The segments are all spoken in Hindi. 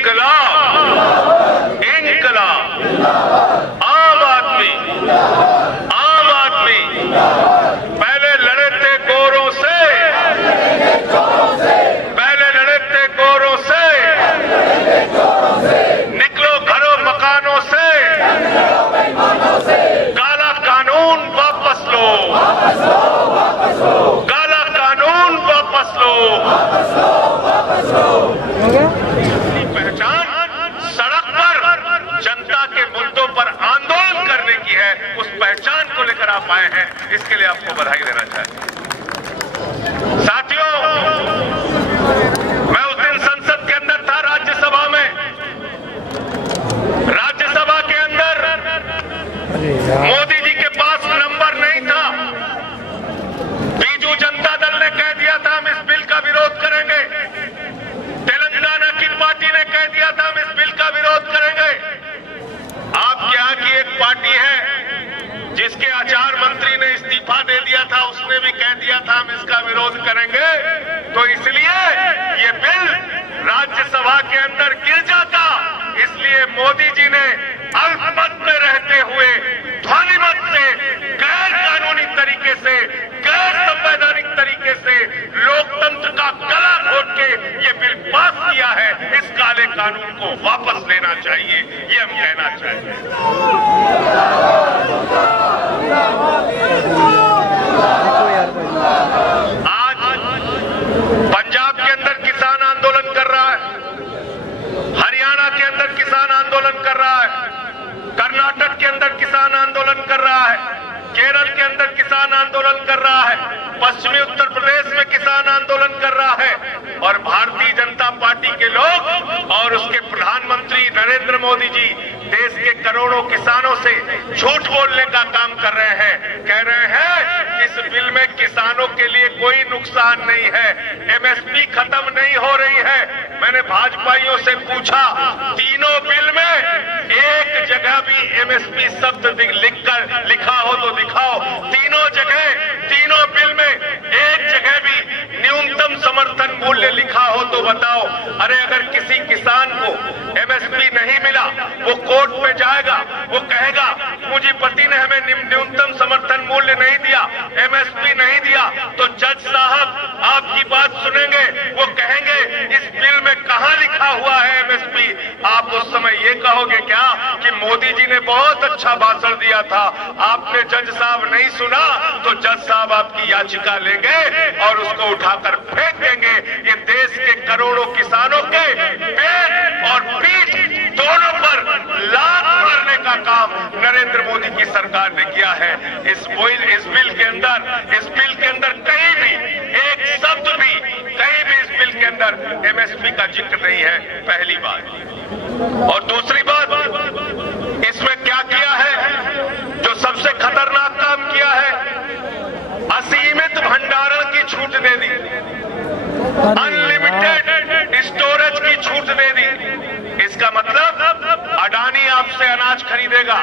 इनकलाब, इनकलाब। आम आदमी पहले लड़े थे गोरों से, पहले लड़े थे गोरों से, निकलो घरों मकानों से, काला कानून वापस लो, काला कानून वापस लो। पहचान सड़क पर जनता के मुद्दों पर आंदोलन करने की है, उस पहचान को लेकर आप आए हैं, इसके लिए आपको बधाई देना चाहते हैं। साथियों, मैं उस दिन संसद के अंदर था, राज्यसभा में, राज्यसभा के अंदर मोदी जी के पास नंबर नहीं था। बीजू जनता दल ने कह दिया था हम इस बिल का विरोध करेंगे, तेलंगाना की पार्टी ने कह दिया था हम इस बिल का विरोध करेंगे। आपके यहाँ की एक पार्टी है जिसके आचार मंत्री ने इस्तीफा दे दिया था, उसने भी कह दिया था हम इसका विरोध करेंगे, तो इसलिए ये बिल राज्यसभा के अंदर गिर जाता। इसलिए मोदी जी ने अल्पमत में रहते हुए ध्वनिमत से, गैर कानूनी तरीके से, गैर संवैधानिक तरीके से लोकतंत्र का गला घोट के ये बिल पास किया है। इस काले कानून को वापस लेना चाहिए, ये हम कहना चाहेंगे। आज पंजाब के अंदर किसान आंदोलन कर रहा है, हरियाणा के अंदर किसान आंदोलन कर रहा है, कर्नाटक के अंदर किसान आंदोलन कर रहा है, केरल के अंदर किसान आंदोलन कर रहा है, पश्चिमी उत्तर प्रदेश में किसान आंदोलन कर रहा है। और भारतीय जनता पार्टी के लोग और उसके प्रधानमंत्री नरेंद्र मोदी जी देश के करोड़ों किसानों से झूठ बोलने का काम कर रहे हैं। कह रहे हैं इस बिल में किसानों के लिए कोई नुकसान नहीं है, एमएसपी खत्म नहीं हो रही है। मैंने भाजपाइयों से पूछा, तीनों बिल में एक जगह भी एमएसपी शब्द लिखा हो तो दिखाओ। तीनों जगह, तीनों बिल में एक जगह भी न्यूनतम समर्थन मूल्य लिखा हो तो बताओ। अरे अगर किसी किसान को एमएसपी नहीं मिला, वो कोर्ट में जाएगा, वो कहेगा मुझे पति ने हमें न्यूनतम समर्थन मूल्य नहीं दिया, एमएसपी नहीं दिया, तो जज साहब आपकी बात सुनेंगे, वो कहेंगे इस बिल में कहां लिखा हुआ है एमएसपी। आप उस समय ये कहोगे क्या कि मोदी जी ने बहुत अच्छा भाषण दिया था, आपने जज साहब नहीं सुना, तो जज साहब आपकी याचिका लेंगे और उसको उठाकर फेंक देंगे। ये देश के करोड़ों किसानों के पेट और पीठ दोनों पर लात मारने का काम नरेंद्र मोदी की सरकार ने किया है। इस बिल के अंदर कहीं भी एक शब्द भी, कहीं भी इस बिल के अंदर एमएसपी का जिक्र नहीं है, पहली बात। और दूसरी बात, इसमें क्या किया है, जो सबसे खतरनाक काम किया है, असीमित भंडारण की छूट दे दी, अनलिमिटेड स्टोरेज की छूट दे दी। इसका मतलब अडानी आपसे अनाज खरीदेगा,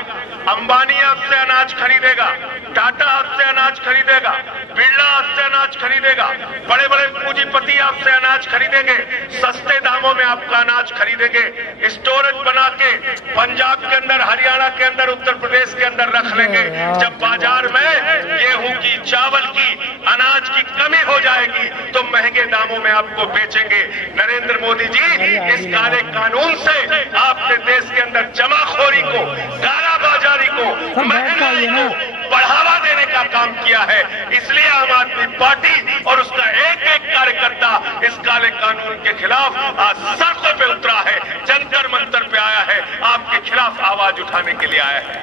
अंबानी आपसे अनाज खरीदेगा, टाटा आपसे अनाज खरीदेगा, बिरला आपसे अनाज खरीदेगा, बड़े बड़े पूंजीपति आपसे अनाज खरीदेंगे, सस्ते दामों में आपका अनाज खरीदेंगे, स्टोरेज बना के पंजाब के अंदर, हरियाणा के अंदर, उत्तर प्रदेश के अंदर रख लेंगे। जब बाजार में गेहूं की, चावल की, अनाज की कमी हो जाएगी तो महंगे दामों में आपको बेचेंगे। नरेंद्र मोदी जी, इस काले कानून से आपने देश के अंदर जमाखोरी को, कालाबाजारी को, महंगाई को बढ़ावा देने का काम किया है। इसलिए आम आदमी पार्टी और उसका एक एक कार्यकर्ता इस काले कानून के खिलाफ आज सड़कों पे उतरा है, जंतर मंतर पे आया है, आपके खिलाफ आवाज उठाने के लिए आया है।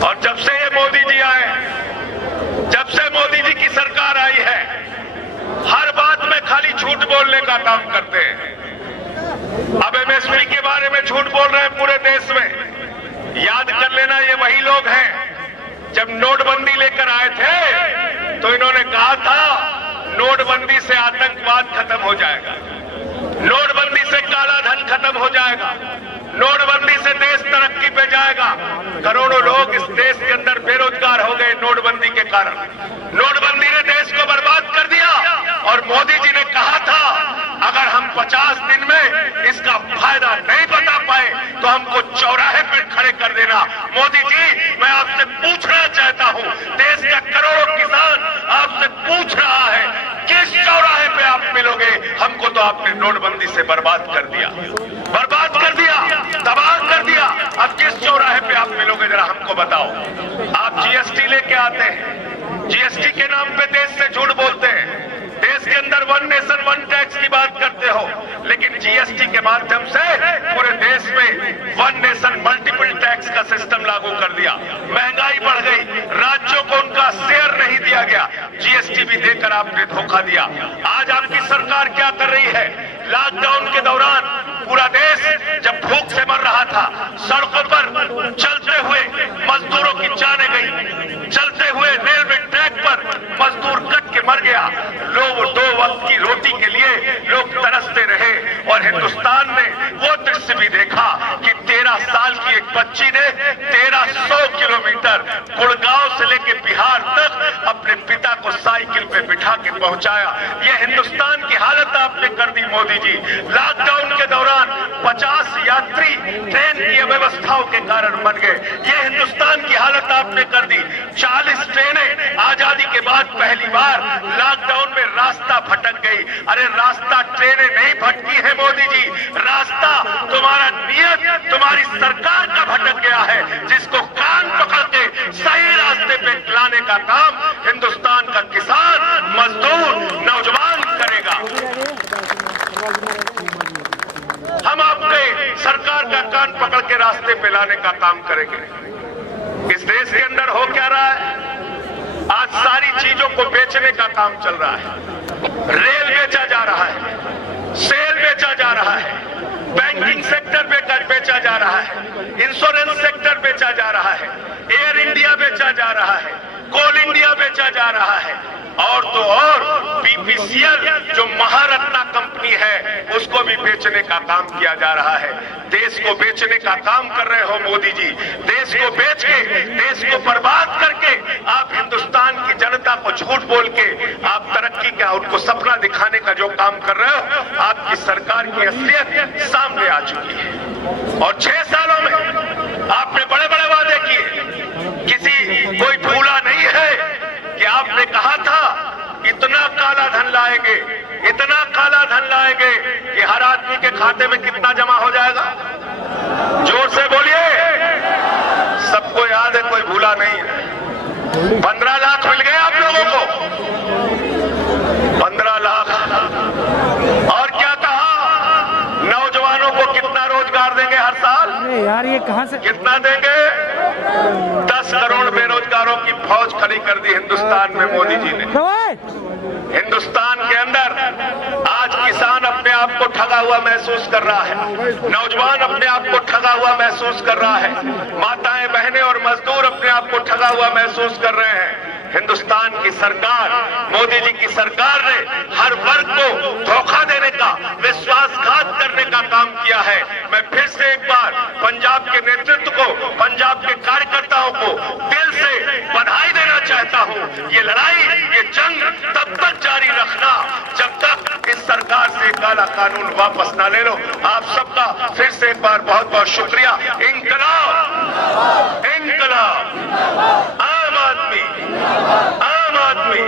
और जब से ये मोदी जी आए, जब से मोदी जी की सरकार आई है, हर बात में खाली झूठ बोलने का काम करते हैं। अब एमएसपी के बारे में झूठ बोल रहे हैं पूरे देश में। याद कर लेना, ये वही लोग हैं जब नोटबंदी लेकर आए थे तो इन्होंने कहा था नोटबंदी से आतंकवाद खत्म हो जाएगा, नोटबंदी से काला धन खत्म हो जाएगा, नोटबंदी से देश तरक्की पे जाएगा। करोड़ों लोग इस देश के अंदर बेरोजगार हो गए नोटबंदी के कारण। नोटबंदी ने देश को बर्बाद कर दिया। और मोदी जी ने कहा था अगर हम 50 दिन में इसका फायदा नहीं बता पाए तो हमको चौराहे पर खड़े कर देना। मोदी जी, मैं आपसे पूछना चाहता हूं, देश का करोड़ों किसान आपसे पूछ रहा है, किस चौराहे पे आप मिलोगे? हमको तो आपने नोटबंदी से बर्बाद कर दिया, तबाह कर दिया। अब किस चौराहे पे आप मिलोगे, जरा हमको बताओ। आप जीएसटी लेके आते हैं, जीएसटी के नाम पे देश से झूठ बोलते हैं, देश के अंदर वन नेशन वन टैक्स की बात करते हो, लेकिन जीएसटी के माध्यम से पूरे देश में वन नेशन मल्टीपल टैक्स का सिस्टम लागू कर दिया। महंगाई बढ़ गई, राज्यों को उनका शेयर नहीं दिया गया, जीएसटी भी देकर आपने धोखा दिया। आज आपकी सरकार क्या कर रही है? लॉकडाउन के दौरान पूरा देश जब भूख से मर रहा था, सड़कों पर चलते हुए मजदूरों की जानें गई, चलते हुए रेलवे ट्रैक पर मजदूर कट के मर गया। लोग 2 वक्त की रोटी के लिए लोग तरसते रहे। और हिंदुस्तान ने वो दृश्य भी देखा कि 13 साल की एक बच्ची ने 1300 किलोमीटर गुड़गांव से लेकर बिहार तक अपने पिता को साइकिल पे बिठा के पहुंचाया। ये हिंदुस्तान की हालत आपने कर दी मोदी जी। लॉकडाउन के दौरान 50 यात्री ट्रेन की अव्यवस्थाओं के कारण बन गए। ये हिंदुस्तान की हालत आपने कर दी। 40 ट्रेनें आजादी के बाद पहली बार लॉकडाउन में रास्ता भटक गई। अरे रास्ता ट्रेनें नहीं भटकी है मोदी जी, रास्ता तुम्हारा नियत, तुम्हारी सरकार का भटक गया है, जिसको कान पकड़ के सही रास्ते पे लाने का काम हिंदुस्तान का किसान, मजदूर, नौजवान करेगा। हम आपके सरकार का कान पकड़ के रास्ते पे लाने का काम करेंगे। इस देश के अंदर हो क्या रहा है? आज सारी चीजों को बेचने का काम चल रहा है। रेल बेचा जा रहा है, सेल बेचा जा रहा है, बैंकिंग सेक्टर बेचा जा रहा है, इंश्योरेंस सेक्टर बेचा जा रहा है, एयर इंडिया बेचा जा रहा है, कोल इंडिया बेचा जा रहा है, और तो और बीपीसीएल जो महारत्ना कंपनी है उसको भी बेचने का काम किया जा रहा है। देश को बेचने का काम कर रहे हो मोदी जी। देश को बेच के, देश को बर्बाद करके आप हिंदुस्तान की जनता को झूठ बोल के आप तरक्की का, उनको सपना दिखाने का जो काम कर रहे हो, आपकी सरकार की असलियत सामने आ चुकी है। और 6 सालों में आपने बड़े बड़े वादे किए, कोई भूला नहीं है कि आपने कहा था इतना काला धन लाएंगे, इतना काला धन लाएंगे कि हर आदमी के खाते में कितना जमा हो जाएगा? जोर से बोलिए। सबको याद है, कोई भूला नहीं है। 15 लाख मिल गए आप लोगों को, 15 लाख। और क्या कहा? नौजवानों को कितना रोजगार देंगे हर साल? अरे यार, ये कहां से कितना देंगे? 10 करोड़ बेरोजगारों की फौज खड़ी कर दी हिंदुस्तान में मोदी जी ने। हिंदुस्तान के अंदर आज किसान अपने आप को ठगा हुआ महसूस कर रहा है, नौजवान अपने आप को ठगा हुआ महसूस कर रहा है, माताएं, बहनें और मजदूर अपने आप को ठगा हुआ महसूस कर रहे हैं। हिंदुस्तान की सरकार, मोदी जी की सरकार ने हर वर्ग को धोखा देने का, विश्वासघात करने का काम किया है। मैं फिर से एक बार पंजाब के नेतृत्व को, पंजाब के कार्यकर्ताओं को दिल से बधाई देना चाहता हूं। ये लड़ाई, ये जंग तब तक जारी रखना जब तक इस सरकार से काला कानून वापस ना ले लो। आप सबका फिर से एक बार बहुत बहुत शुक्रिया। इंकलाब, इंकलाब, आम आदमी, आम आदमी।